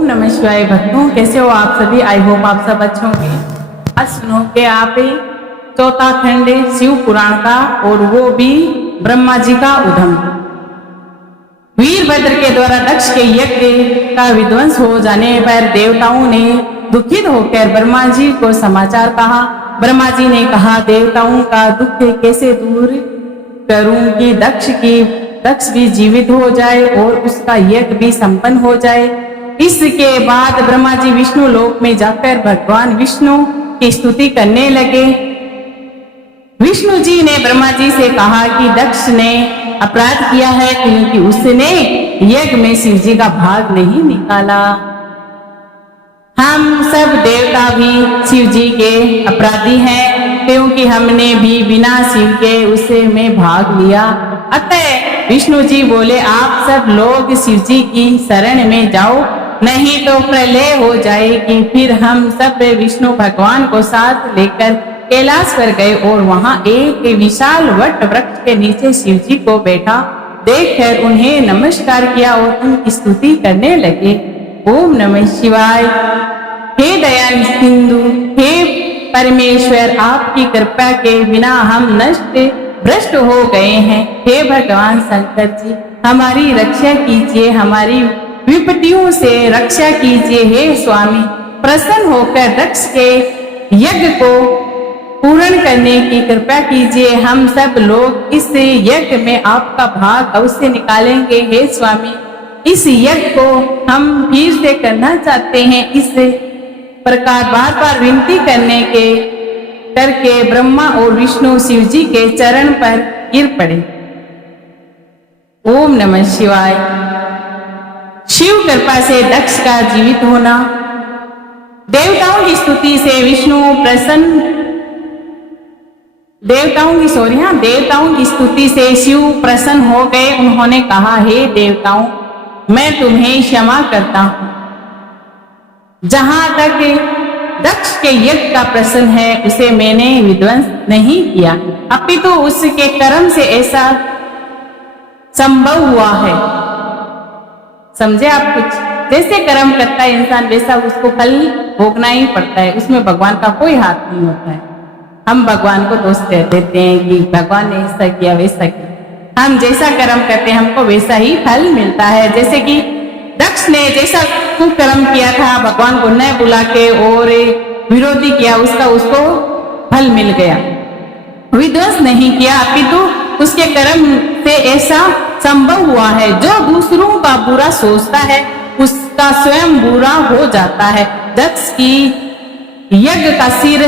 ओम नमः शिवाय। भक्तों, कैसे हो आप सभी? आई होप आप सब अच्छे होंगे। आज सुनो कि आप चौथा खंड शिव पुराण का, और वो भी ब्रह्मा जी का उधम। वीरभद्र के द्वारा दक्ष के यज्ञ का विध्वंस हो जाने पर देवताओं ने दुखित होकर ब्रह्मा जी को समाचार कहा। ब्रह्मा जी ने कहा, देवताओं का दुख कैसे दूर करूं कि दक्ष भी जीवित हो जाए और उसका यज्ञ भी संपन्न हो जाए। इसके बाद ब्रह्मा जी विष्णु लोक में जाकर भगवान विष्णु की स्तुति करने लगे। विष्णु जी ने ब्रह्मा जी से कहा कि दक्ष ने अपराध किया है क्योंकि उसने यज्ञ में शिव जी का भाग नहीं निकाला। हम सब देवता भी शिव जी के अपराधी हैं क्योंकि हमने भी बिना शिव के उसे में भाग लिया। अतः विष्णु जी बोले, आप सब लोग शिव जी की शरण में जाओ, नहीं तो प्रलय हो जाएगी। फिर हम सब विष्णु भगवान को साथ लेकर कैलाश पर गए और वहां एक विशाल वट वृक्ष के नीचे शिव जी को बैठा देखकर उन्हें नमस्कार किया और उनकी स्तुति करने लगे। ओम नमः शिवाय। हे दयाल सिंधु, हे परमेश्वर, आपकी कृपा के बिना हम नष्ट भ्रष्ट हो गए हैं। हे भगवान शंकर जी, हमारी रक्षा कीजिए, हमारी विपत्तियों से रक्षा कीजिए। हे स्वामी, प्रसन्न होकर दक्ष के यज्ञ को पूर्ण करने की कृपा कीजिए। हम सब लोग इस यज्ञ में आपका भाग अवश्य निकालेंगे। हे स्वामी, इस यज्ञ को हम फिर से करना चाहते हैं। इस प्रकार बार बार विनती करके ब्रह्मा और विष्णु शिव जी के चरण पर गिर पड़े। ओम नमः शिवाय। शिव कृपा से दक्ष का जीवित होना। देवताओं की स्तुति से विष्णु प्रसन्न देवताओं की स्तुति से शिव प्रसन्न हो गए। उन्होंने कहा, हे देवताओं, मैं तुम्हें क्षमा करता हूं। जहां तक दक्ष के यज्ञ का प्रश्न है, उसे मैंने विध्वंस नहीं किया, अपितु उसके कर्म से ऐसा संभव हुआ है। समझे आप? कुछ जैसे कर्म करता है इंसान, वैसा उसको फल भोगना ही पड़ता है। उसमें भगवान का कोई हाथ नहीं होता है। हम भगवान को दोष दे देते हैं कि भगवान ने ऐसा किया वैसा किया। हम जैसा कर्म करते हैं हमको वैसा ही फल मिलता है। जैसे कि दक्ष ने जैसा कुकर्म किया था, भगवान को न बुला के और विरोधी किया, उसको फल मिल गया। विध्वंस नहीं किया, अपितु उसके कर्म से ऐसा संभव हुआ है। जो दूसरों का बुरा सोचता है उसका स्वयं बुरा हो जाता है। दक्ष की यज्ञ का सिर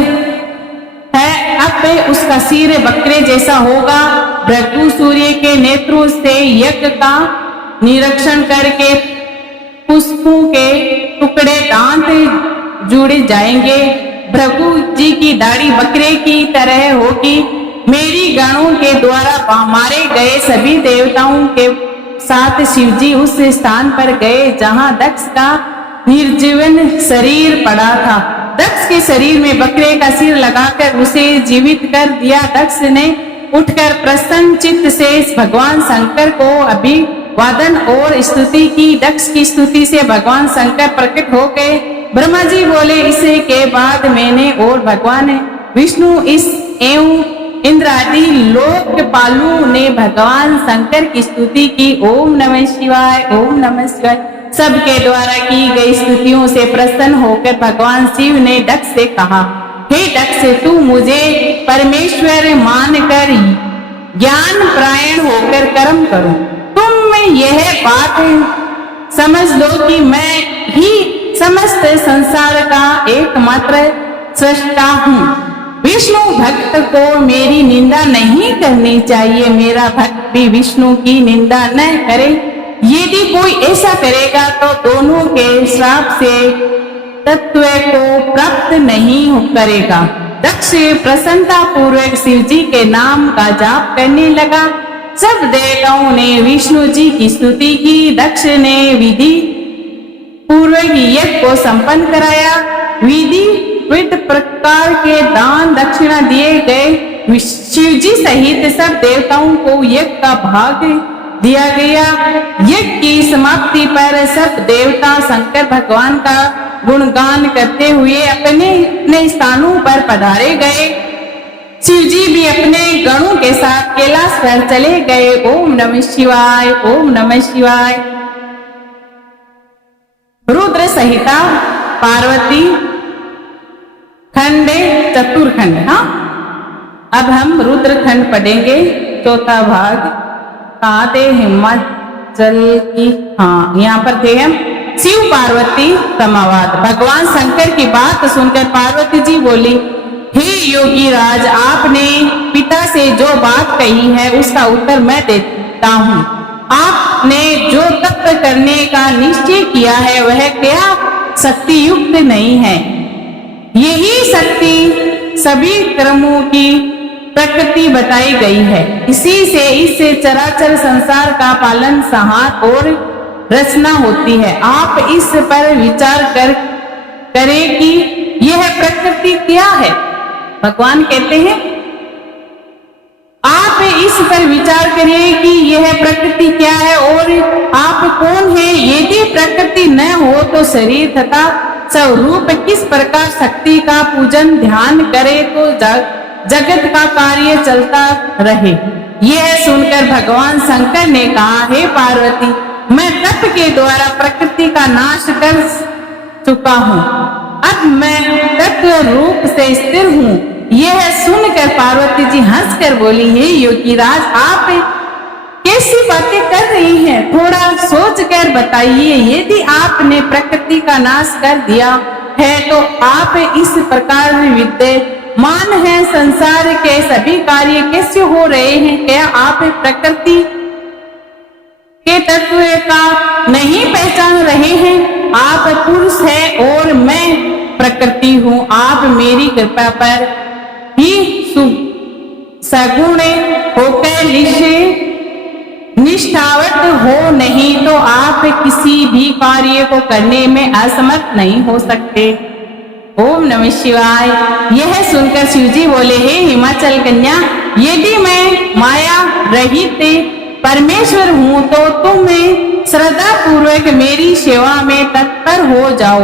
है, अब उसका सिर बकरे जैसा होगा। भृगु सूर्य के नेत्रों से यज्ञ का निरीक्षण करके पुष्पों के टुकड़े दांत जुड़ जाएंगे। भृगु जी की दाढ़ी बकरे की तरह होगी। मेरी गणों के द्वारा मारे गए सभी देवताओं के साथ शिवजी उस स्थान पर गए जहां दक्ष का निर्जीवन शरीर पड़ा था। दक्ष के शरीर में बकरे का सिर लगाकर उसे जीवित कर दिया। दक्ष ने उठकर प्रसन्न चित्त से भगवान शंकर को अभिवादन और स्तुति की। दक्ष की स्तुति से भगवान शंकर प्रकट हो गए। ब्रह्मा जी बोले, इसे के बाद मैंने और भगवान विष्णु इस एवं इंद्र आदि लोकपालों ने भगवान शंकर की स्तुति की। ओम नमः शिवाय, ओम नमः शिवाय। सबके द्वारा की गई स्तुतियों से प्रसन्न होकर भगवान शिव ने दक्ष से कहा, हे दक्ष, तू मुझे परमेश्वर मानकर ज्ञान प्रायण होकर कर्म करो। तुम यह बात समझ लो कि मैं ही समस्त संसार का एकमात्र सृष्टा हूँ। विष्णु भक्त को मेरी निंदा नहीं करनी चाहिए। मेरा भक्त भी विष्णु की निंदा न करे। यदि कोई ऐसा करेगा तो दोनों के श्राप से तत्व को प्राप्त नहीं करेगा। दक्ष प्रसन्नता पूर्वक शिव जी के नाम का जाप करने लगा। सब देवताओं ने विष्णु जी की स्तुति की। दक्ष ने विधि पूर्वक यज्ञ को संपन्न कराया। विधि प्रकार के दान दक्षिणा दिए गए। शिव जी सहित सब देवताओं को यज्ञ का भाग दिया गया। यज्ञ की समाप्ति पर सब देवता शंकर भगवान का गुणगान करते हुए अपने अपने स्थानों पर पधारे गए। शिव जी भी अपने गणों के साथ कैलाश पर चले गए। ओम नमः शिवाय, ओम नमः शिवाय। रुद्र संहिता पार्वती खंड चतुर्खंड। हाँ, अब हम रुद्र खंड पढ़ेंगे, चौथा भाग। कहाँ थे? हिमाचल की। हाँ, यहाँ पर थे हम। शिव पार्वती संवाद। भगवान शंकर की बात सुनकर पार्वती जी बोली, हे योगी राज, आपने पिता से जो बात कही है उसका उत्तर मैं देता हूँ। आपने जो तप करने का निश्चय किया है वह क्या शक्ति युक्त नहीं है। यही शक्ति सभी कर्मों की प्रकृति बताई गई है। इसी से इससे चराचर संसार का पालन, संहार और रचना होती है। आप इस पर विचार करें कि यह प्रकृति क्या है। भगवान कहते हैं, आप इस पर विचार करिए कि यह प्रकृति क्या है और आप कौन है। यदि प्रकृति न हो तो शरीर तथा स्वरूप किस प्रकार शक्ति का पूजन ध्यान करे तो जगत का कार्य चलता रहे। यह सुनकर भगवान शंकर ने कहा, हे पार्वती, मैं तप के द्वारा प्रकृति का नाश कर चुका हूँ। अब मैं तत्व रूप से स्थिर हूँ। यह सुनकर पार्वती जी हंसकर बोली, हे योगी राज, आप कैसी बातें कर रही हैं? थोड़ा सोच कर बताइए। यदि आपने प्रकृति का नाश कर दिया है तो आप इस प्रकार विद्यमान हैं। संसार के सभी कार्य कैसे हो रहे हैं? क्या आप प्रकृति के तत्व का नहीं पहचान रहे हैं? आप पुरुष हैं और मैं प्रकृति हूँ। आप मेरी कृपा पर ही सगुण होकर निष्ठावत हो, नहीं तो आप किसी भी कार्य को करने में असमर्थ नहीं हो सकते। ओम नमः शिवाय। यह सुनकर शिवजी बोले, हे हिमाचल कन्या, यदि मैं माया रहित परमेश्वर हूँ तो तुम श्रद्धा पूर्वक मेरी सेवा में तत्पर हो जाओ।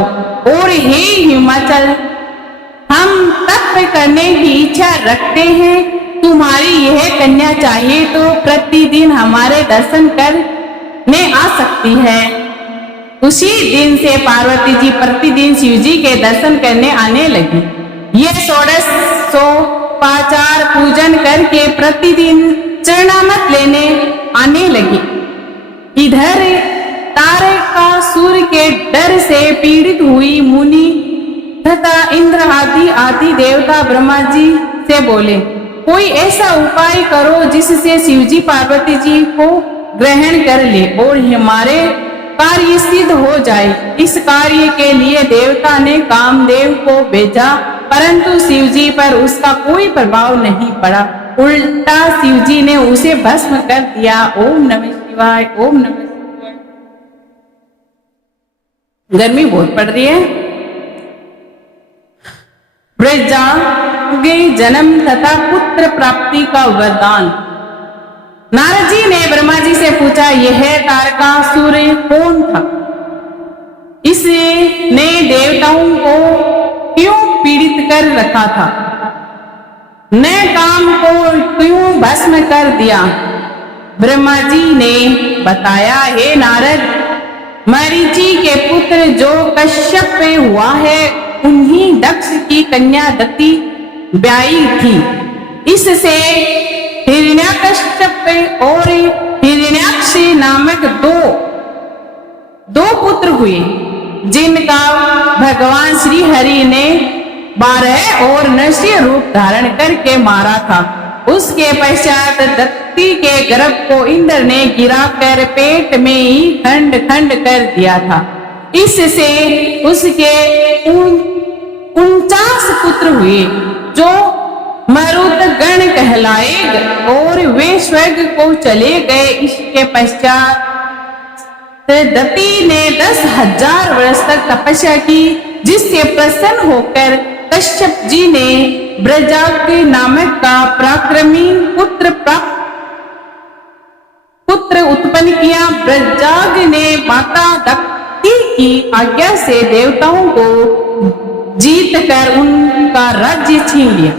और हे हिमाचल, हम तप करने की इच्छा रखते हैं। तुम्हारी यह कन्या चाहिए तो प्रतिदिन हमारे दर्शन करने आ सकती है। उसी दिन से पार्वती जी प्रतिदिन शिवजी के दर्शन करने आने लगी। ये 16 पूजन करके प्रतिदिन चरणामृत लेने आने लगी। इधर तारकासुर के डर से पीड़ित हुई मुनि तथा इंद्र आदि देवता ब्रह्मा जी से बोले, कोई ऐसा उपाय करो जिससे शिवजी पार्वती जी को ग्रहण कर ले और हमारे कार्य सिद्ध हो जाए। इस कार्य के लिए देवता ने कामदेव को भेजा, परंतु शिवजी पर उसका कोई प्रभाव नहीं पड़ा। उल्टा शिवजी ने उसे भस्म कर दिया। ओम नमः शिवाय, ओम नमः शिवाय। गर्मी बहुत पड़ रही है। ब्रह्मा जन्म तथा पुत्र प्राप्ति का वरदान। नारद जी ने ब्रह्मा जी से पूछा, यह तारकासुर कौन था? इसने देवताओं को क्यों पीड़ित कर रखा था? न काम को क्यों भस्म कर दिया? ब्रह्मा जी ने बताया, हे नारद, मरीचि के पुत्र जो कश्यप हुआ है उन्हीं दक्ष की कन्या दति ब्याई थी। इससे हिरण्यकश्यप और हिरण्याक्ष नामक दो पुत्र हुए, जिनका भगवान श्री हरि ने 12 और नृसिंह रूप धारण करके मारा था। उसके पश्चात दत्ती के गर्भ को इंद्र ने गिराकर पेट में ही खंड खंड कर दिया था। इससे उसके 49 पुत्र हुए जो मरुत गण कहलाए और वे स्वर्ग को चले गए। इसके पश्चात दत्ती ने 10,000 वर्ष तक तपस्या की, जिससे प्रसन्न होकर कश्यप जी ने ब्रजाक नामक का पराक्रमी पुत्र पुत्र उत्पन्न किया। ब्रजाग ने माता दक्ति की आज्ञा से देवताओं को जीत कर उनका राज्य छीन लिया।